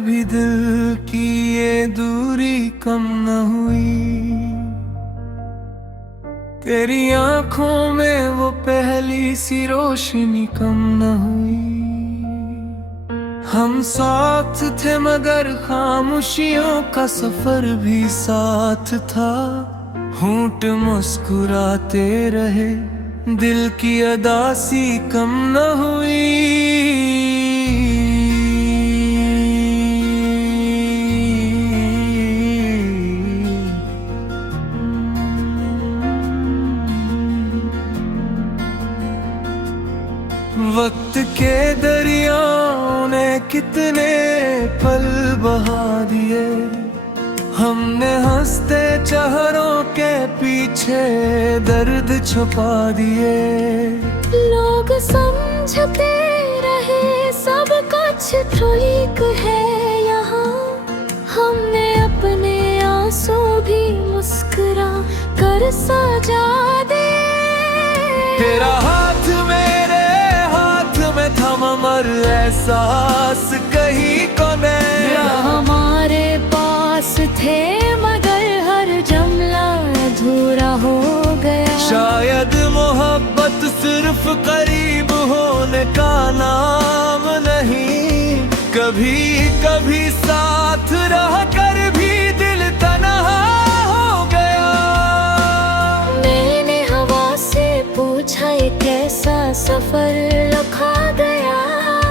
भी दिल की ये दूरी कम न हुई। तेरी आंखों में वो पहली सी रोशनी कम न हुई। हम साथ थे मगर खामोशियों का सफर भी साथ था। होंठ मुस्कुराते रहे, दिल की अदासी कम न हुई। वक्त के दरियाओं ने कितने पल बहा दिए। हमने हंसते चेहरों के पीछे दर्द छुपा दिए। लोग समझते रहे सब कुछ ठीक है यहाँ। हमने अपने आंसू भी मुस्कुरा कर सजा दे। तेरा हाथ मेरे हाथ में था मगर एहसास कहीं को नहीं। हमारे पास थे मगर हर जुमला अधूरा हो गया। शायद मोहब्बत सिर्फ करीब होने का नाम नहीं। कभी कभी साथ रह कर भी दिल तन्हा हो गया। मैंने हवा से पूछा ये कैसा सफर लखा गया।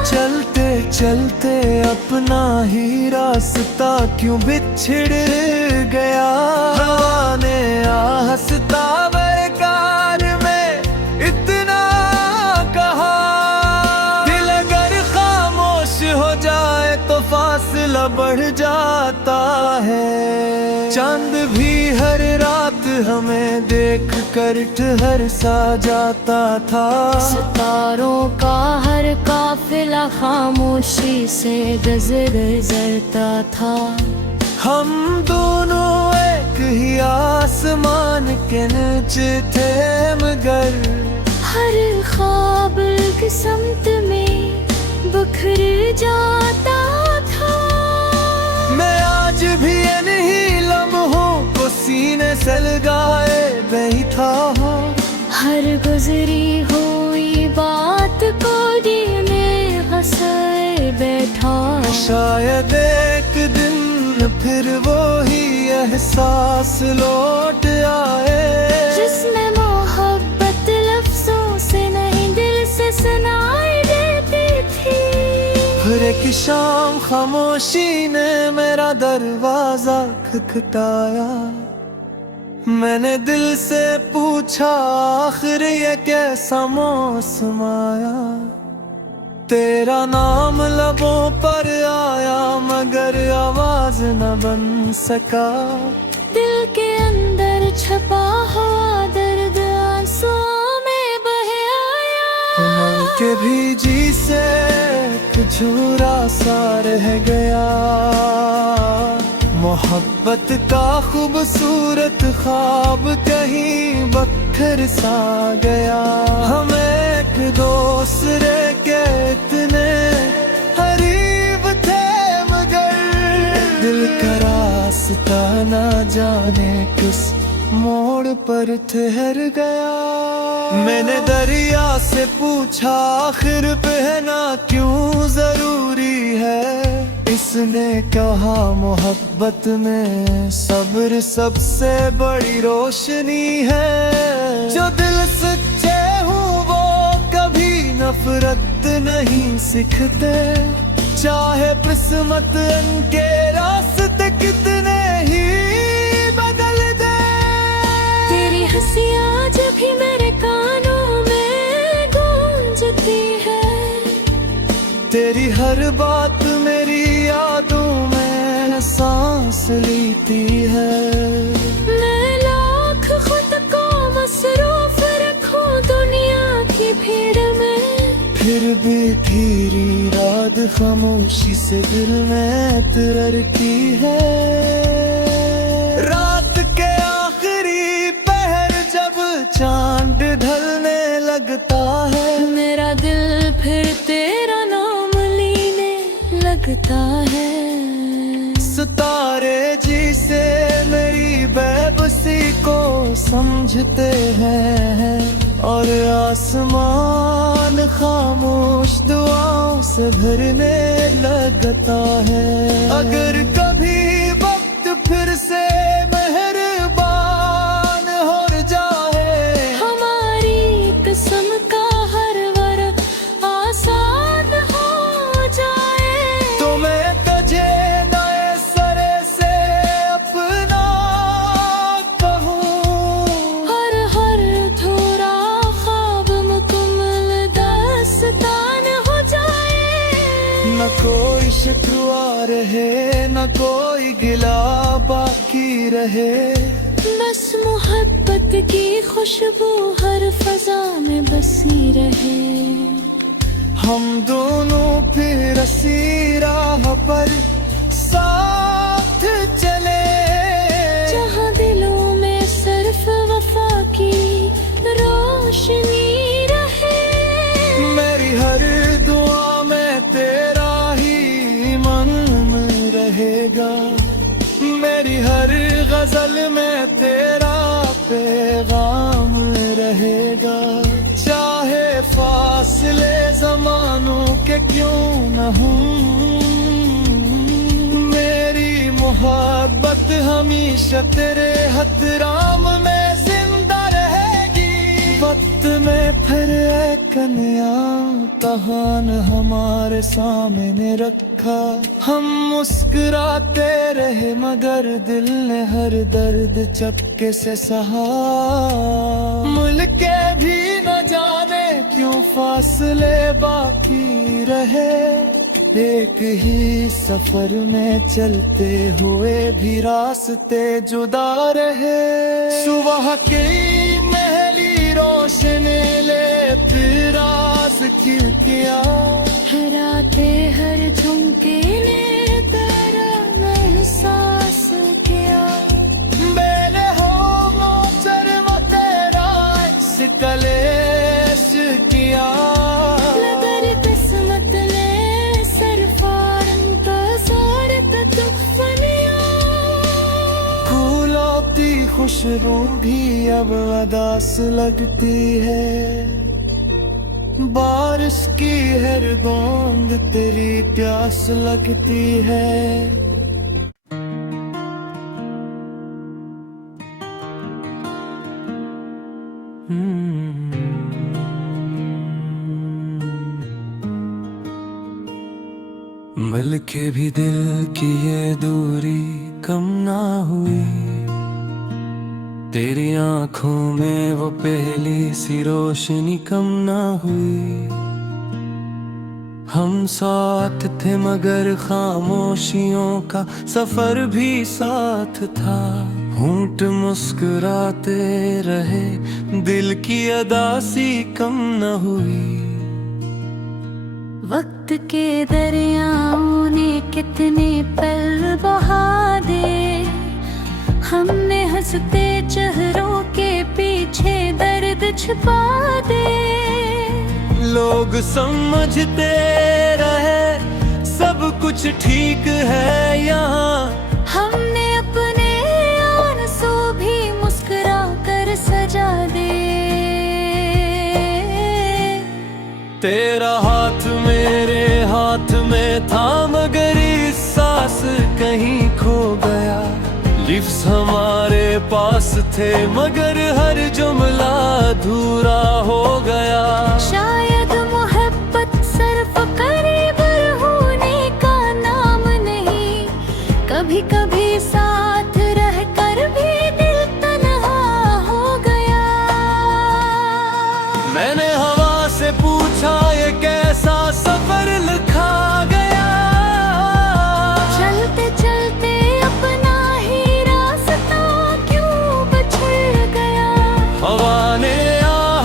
चलते चलते अपना ही रास्ता क्यों बिछड़ गया। हवा ने आहिस्ता बेकार में इतना कहा। दिल अगर खामोश हो जाए तो फासला बढ़ जाता है। चांद भी हर रात हमें देख कर ठहर सा जाता था। सितारों का हर काफिला खामोशी से गुजरता था। हम दोनों एक ही आसमान के नीचे थे मगर हर ख्वाब की समत में बिखर जाता था। मैं आज भी इन्हीं लम्हों को सीने से लगाए बैठा हूँ। हर गुजरी हुई बात को दिल में हंसाए बैठा। शायद एक दिन फिर वो ही एहसास लौट आए जिसमें मोहब्बत लफ्जों से नहीं दिल से सुनाई देती थी। फिर एक शाम खामोशी ने मेरा दरवाजा खटखटाया। मैंने दिल से पूछा आखिर ये कैसा मौसम आया। तेरा नाम लबों पर आया मगर आवाज न बन सका। दिल के अंदर छपा हुआ दर्द आंसुओं में बह आया। मन के भीजी से झूरा सा रह गया। मोहब्बत का खूबसूरत ख्वाब कहीं बखर सा गया। हम एक दूसरे के इतने करीब थे मगर दिल का रास्ता ना जाने किस मोड़ पर ठहर गया। मैंने दरिया से पूछा आखिर बहना क्यों जरूरी है। इसने कहा मोहब्बत में सब्र सबसे बड़ी रोशनी है। जो दिल सच्चे हूँ वो कभी नफरत नहीं सीखते। चाहे किस्मत उनके रास्ते कितने ही बदल दे। तेरी हंसी आज भी मेरे कानों में गूंजती है। तेरी हर बात मेरी यादों में सांस लेती है। मैं लाख खुद को मसरूफ रखूं दुनिया की भीड़ में। फिर भी धीरी रात खामोशी से दिल में तररती है। रात के आखिरी पहर जब चांद ढलने लगता है। मेरा दिल फिर तेरा नाम लेने लगता है। समझते हैं और आसमान खामोश दुआओं से भरने लगता है। अगर कभी वक्त फिर से मेहरबान हो जाए, हमारी किस्म का हर वर्क आसान हो जाए, तो मैं तुझे नए सरे से अपना कहूँ। हर हर धूरा ख्वाब मुकम्मल दास्तान हो जाए। न कोई शिकवा रहे, न कोई गिला बाकी रहे, बस मोहब्बत की खुशबू हर फजा में बसी रहे। हम दोनों फिर इसी राह पर साथ चले, जहाँ दिलों में सिर्फ वफा की रोशनी रहे। मेरी हर दुआ में तेरा ही मन रहेगा, मेरी हर गजल में तेरा पैगाम रहेगा। चाहे फासले जमानों के क्यों न हों, मेरी मोहब्बत हमेशा तेरे हथराम में जिंदा रहेगी। वक्त में फिर ए कन्या कहान हमारे सामने रखा, हम मुस्कुराते रहे मगर दिल ने हर दर्द चपके से सहा। मुल्के भी न जाने क्यों फासले बाकी रहे, एक ही सफर में चलते हुए भी रास्ते जुदा रहे। सुबह की महली रोशनी ले फिर राज खिलकिया, हराते हर झुमके ने तेरा एहसास किया। मेरे हो मोचर वो तेरा कलेश किया। मगर किस्मत ने सरफारन का सारत तूफानिया। फूलों की खुशबू भी अब अदास लगती है, बारिश की हर बूंद तेरी प्यास लगती है। मिल के भी दिल की ये दूरी कम ना हुई, तेरी आंखों में वो पहली सी रोशनी कम ना हुई। हम साथ थे मगर खामोशियों का सफर भी साथ था, होंठ मुस्कुराते रहे दिल की अदासी कम न हुई। वक्त के दरियाओं ने कितने पल बहा दे, हमने हंसते चेहरों के पीछे दर्द छुपा दे। लोग समझते रहे सब कुछ ठीक है यहाँ, हमने अपने आंसू भी मुस्कुरा कर सजा दे। तेरा हाथ मेरे हाथ में था मगर इस सांस कहीं खो गया। लिफ्स हमारे पास थे मगर हर जुमला अधूरा हो गया। शायद मोहब्बत सिर्फ करीब होने का नाम नहीं, कभी कभी साथ रह कर भी दिल तन्हा हो गया। मैंने हवा से पूछा ये कैसा सफर लिखा गया, चलते चलते अपना ही रास्ता क्यों बछड़ गया। हवा ने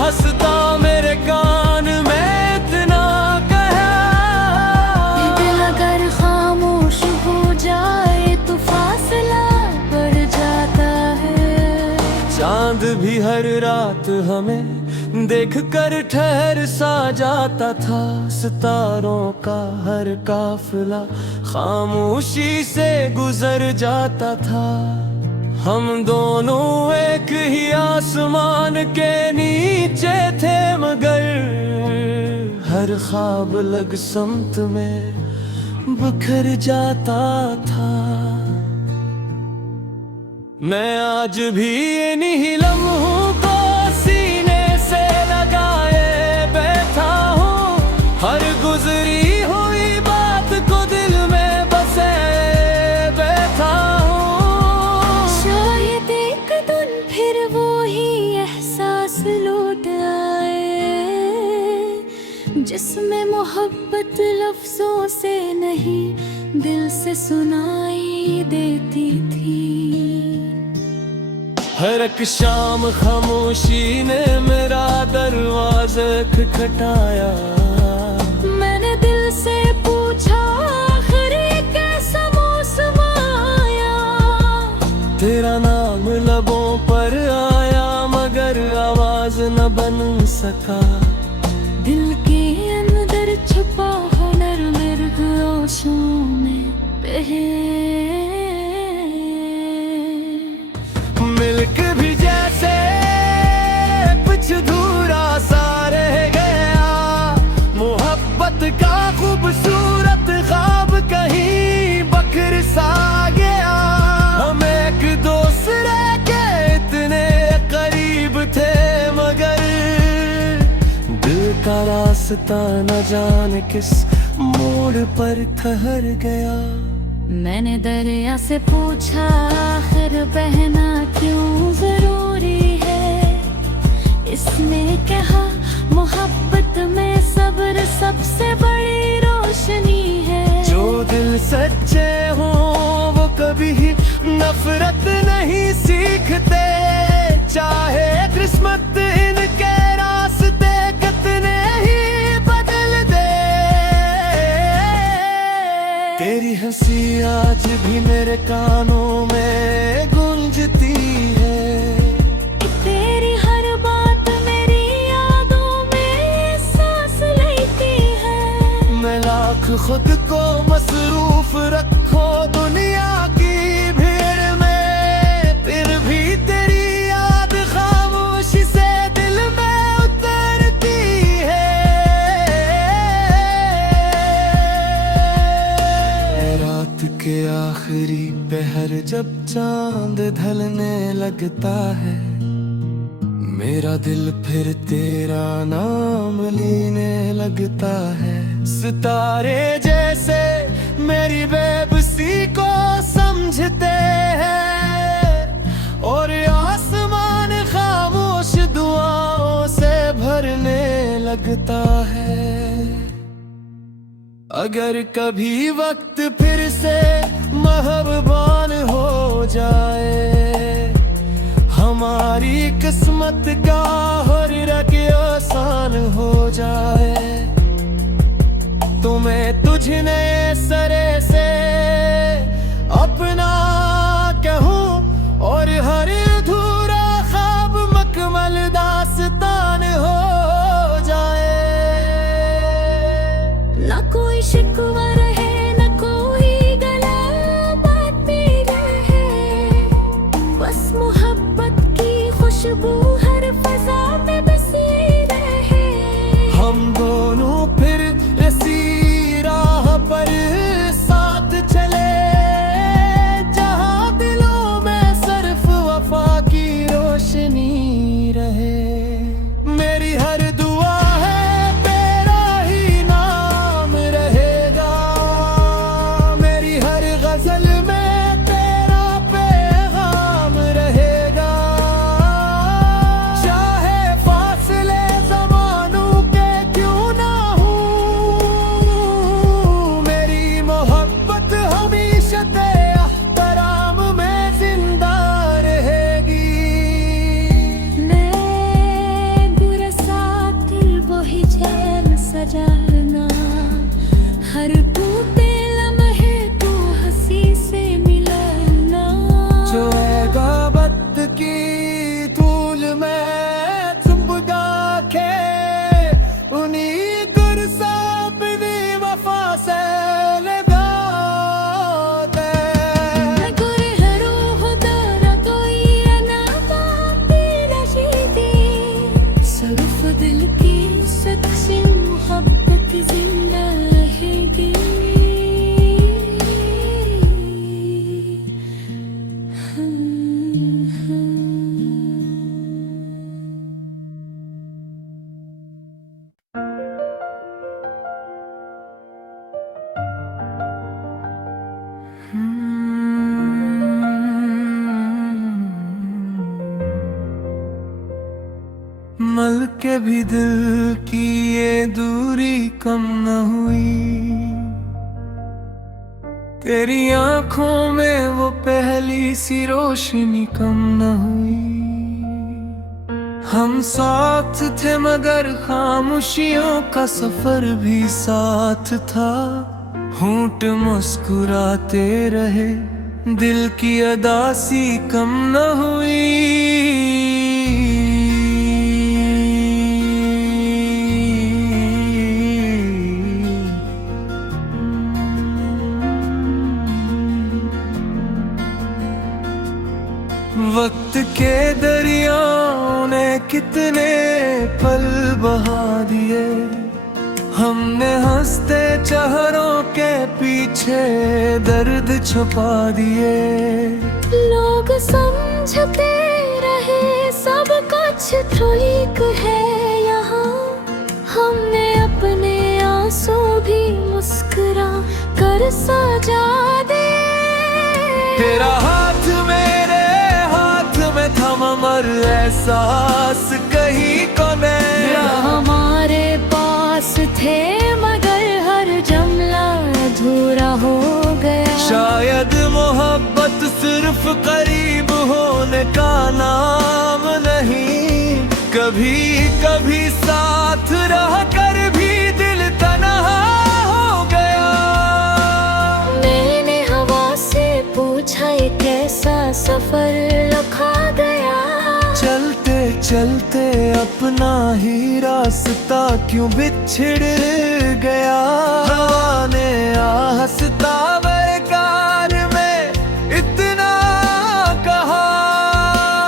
हंसता मेरे कान में इतना कहा, दिल अगर खामोश हो जाए तो फासला बढ़ जाता है। चांद भी हर रात हमें देख कर ठहर सा जाता था। सितारों का हर काफिला खामोशी से गुजर जाता था। हम दोनों एक ही आसमान के नीचे थे, मगर हर ख्वाब अलग समत में बिखर जाता था। मैं आज भी इन्हीं लम्हों को सीने से लगाए बैठा हूँ, हर गुजरी हुई बात को दिल में बसे बैठा हूँ। शायद एक दिन फिर वो ही एहसास लौट आए, जिसमें मोहब्बत लफ्जों से नहीं दिल से सुनाई देती थी। हर एक शाम खामोशी ने मेरा दरवाज़ा खटखटाया। मैंने दिल से पूछा आखिर ये कैसा मौसम आया। तेरा नाम लबों पर आया, मगर आवाज न बन सका। दिल के अंदर छुपा हुनर मिर्ग ओशों में बहे। मिल्क भी जैसे कुछ अधूरा सा रह गया, मोहब्बत का खूबसूरत ख्वाब कहीं बखर सा गया। हम एक दूसरे के इतने करीब थे, मगर दिल का रास्ता न जाने किस मोड़ पर ठहर गया। मैंने दरिया से पूछा आखिर बहना क्यों जरूरी है। इसने कहा मोहब्बत में सब्र सबसे बड़ी रोशनी है। जो दिल सच्चे हो वो कभी नफरत नहीं सीखते, चाहे किस्मत इनके रास्ते कितने ही बदल दे। तेरी हंसी आज भी मेरे कानों में गूंजती है। तेरी हर बात मेरी यादों में सांस लेती है। मैं लाख खुद को मसरूफ रखो दुनिया की भीड़ में, फिर भी तेरी याद खामोशी से दिल में उतरती है। रात के आखिरी पहर जब चांद ढलने लगता है, मेरा दिल फिर तेरा नाम लेने लगता है। सितारे जैसे मेरी बेबसी को समझते हैं, और आसमान खामोश दुआओं से भरने लगता है। अगर कभी वक्त फिर से महबूबान हो जाए, हमारी किस्मत का हर रंग आसान हो जाए, तो मैं तुझने सरे से अपना कहूँ, और हर अधूरा ख्वाब मुकम्मल दास्तान हो जाए। ना कोई शिकवा रहे, ना कोई गला बात भी रहे, बस मोहब्बत की खुशबू हर फजा में बसी रहे। हम दोनों फिर इसी राह पर के भी दिल की ये दूरी कम न हुई। तेरी आंखों में वो पहली सी रोशनी कम न हुई। हम साथ थे मगर खामोशियों का सफर भी साथ था। होंठ मुस्कुराते रहे, दिल की अदासी कम न हुई। वक्त के दरियाओं ने कितने पल बहा दिए। हमने हंसते चेहरों के पीछे दर्द छुपा दिए। लोग समझते रहे सब कुछ ठीक है यहाँ। हमने अपने आंसू भी मुस्कुरा कर सजा दे। तेरा हाथ मेरे हाथ में था मगर एहसास कहीं को नहीं। हमारे पास थे मगर हर जुमला अधूरा हो गया। शायद मोहब्बत सिर्फ करीब होने का नाम नहीं। कभी कभी साथ रह कर भी दिल तन्हा हो गया। मैंने हवा से पूछा ये कैसा सफर लखा गया। चलते चलते अपना ही रास्ता क्यों बिछड़ गया। हवा ने आहस्ता बरकार में इतना कहा।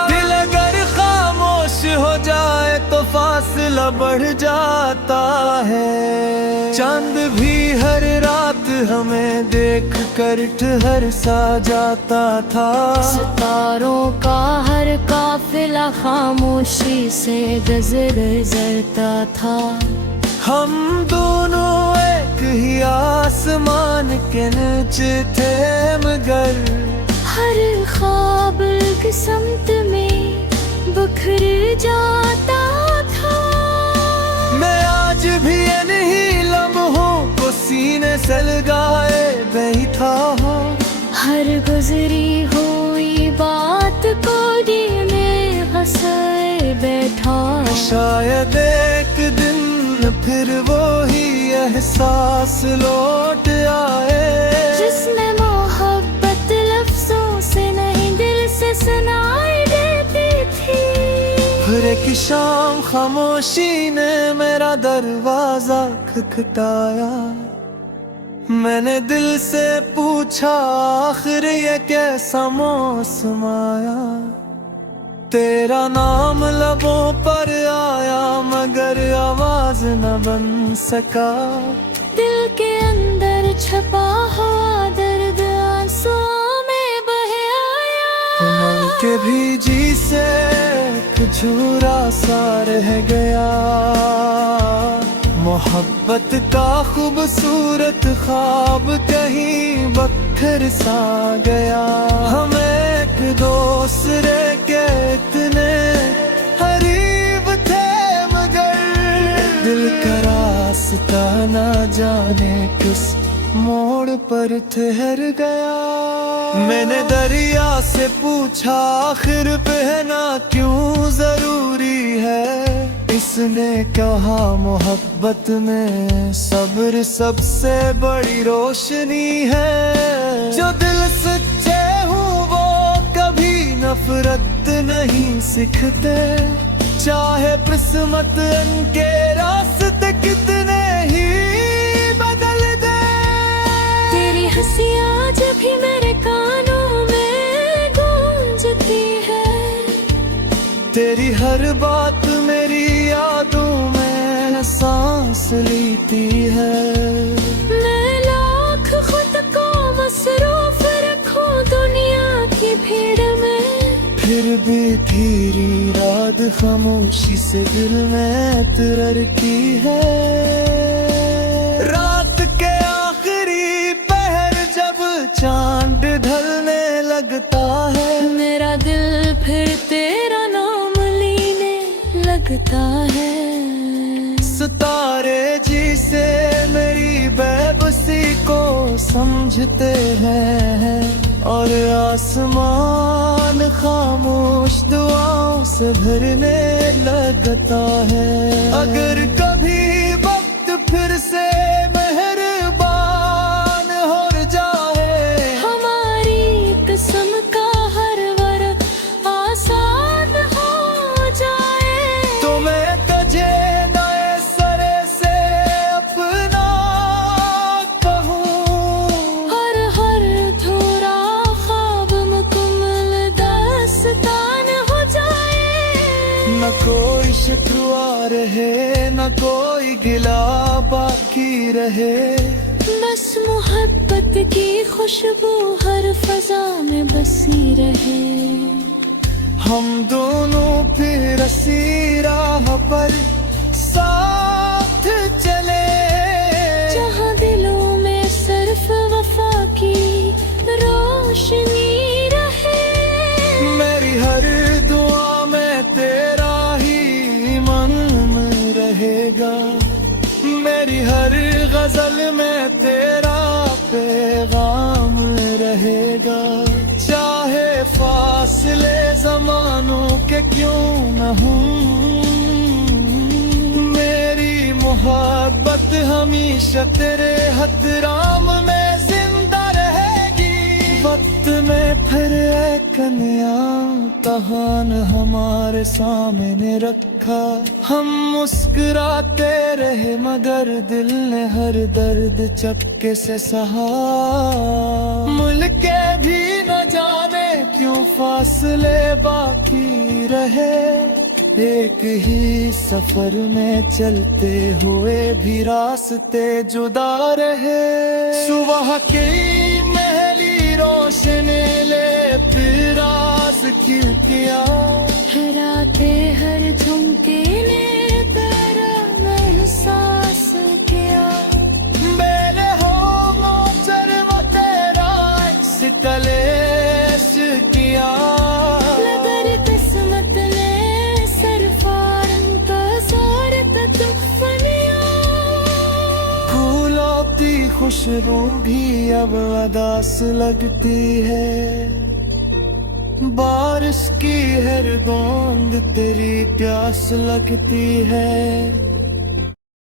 दिल अगर खामोश हो जाए तो फासला बढ़ जाता है। चांद भी हर रात हमें देख कर ठहर सा जाता था। सितारों का हर काफिला खामोशी से गुजरता था। हम दोनों एक ही आसमान के नीचे थे मगर हर ख्वाब की समत में बिखर जाता था। मैं आज भी इन्हीं लम्हों को सीने से लगाए बैठा हूँ। हर गुजरी हुई बात को दिल में हंसाए बैठा। शायद एक दिन फिर वो ही एहसास लौट आए जिसमें मोहब्बत लफ्जों से नहीं दिल से सुनाई देती थी। फिर एक शाम खामोशी ने मेरा दरवाजा खटखटाया। मैंने दिल से पूछा आखिर ये कैसा मौसम आया। तेरा नाम लबों पर आया मगर आवाज न बन सका। दिल के अंदर छपा हुआ दर्द आंसुओं में बह आया। मन के भीजी से झूरा सा रह गया। मोहब्बत का खूबसूरत ख्वाब कहीं बखर सा गया। हम एक दूसरे के इतने करीब थे मगर दिल का रास्ता ना जाने किस मोड़ पर ठहर गया। मैंने दरिया से पूछा आखिर बहना क्यों जरूरी है। इसने कहा मोहब्बत में सब्र सबसे बड़ी रोशनी है। जो दिल सच्चे हूँ वो कभी नफरत नहीं सीखते। चाहे किस्मत इनके रास्ते कितने ही बदल दे। तेरी हंसी आज भी मेरे कानों में गूंजती है। तेरी हर बात मेरी यादों में सांस लेती है। मैं लाख खुद को मसरूफ रखूं दुनिया की भीड़ में। फिर भी तेरी रात खामोशी से दिल में तरकी है। रात के आखिरी पहर जब चांद ढलने लगता है मेरा दिल फिर तेरा नाम लेने लगता है। समझते हैं और आसमान खामोश दुआओं से भरने लगता है। अगर कभी वक्त फिर से मेहरबान हो जाए, हमारी किस्म का हर वर्क आसान हो जाए, तो मैं तुझे नए सरे से अपना कहूँ। हर हर थोड़ा ख्वाब मुकम्मल दास्तान हो जाए। न कोई शिकवा रहे, न कोई गिला बाकी रहे, बस मोहब्बत की खुशबू हर फजा में बसी रहे। हम दोनों फिर रसी राह पर साथ चले, जहाँ दिलों में सिर्फ वफा की रोशनी रहे। मेरी हर दुआ में तेरा ही मन रहेगा, मेरी हर गजल में तेरा पैगाम रहेगा। चाहे फासले जमानों के क्यों न हों, मेरी मोहब्बत हमेशा तेरे हथराम में जिंदा रहेगी। वक्त में फिर ए कन्या कहान हमारे सामने रखा, हम मुस्कुराते रहे मगर दिल ने हर दर्द चपके से सहा। मुल्के भी न जाने क्यों फासले बाकी रहे, एक ही सफर में चलते हुए भी रास्ते जुदा रहे। सुबह की महली रोशनी ले फिर राज खिलकिया, हराते हर झुमके ने तेरा एहसास किया। मेरे हो मोचर वो तेरा सितलेश किया। लगर किस्मत ने सरफारन का सारे तकफनिया। फूलों की खुशबू भी अब अदास लगती है, बारिश की हर बूंद तेरी प्यास लगती है।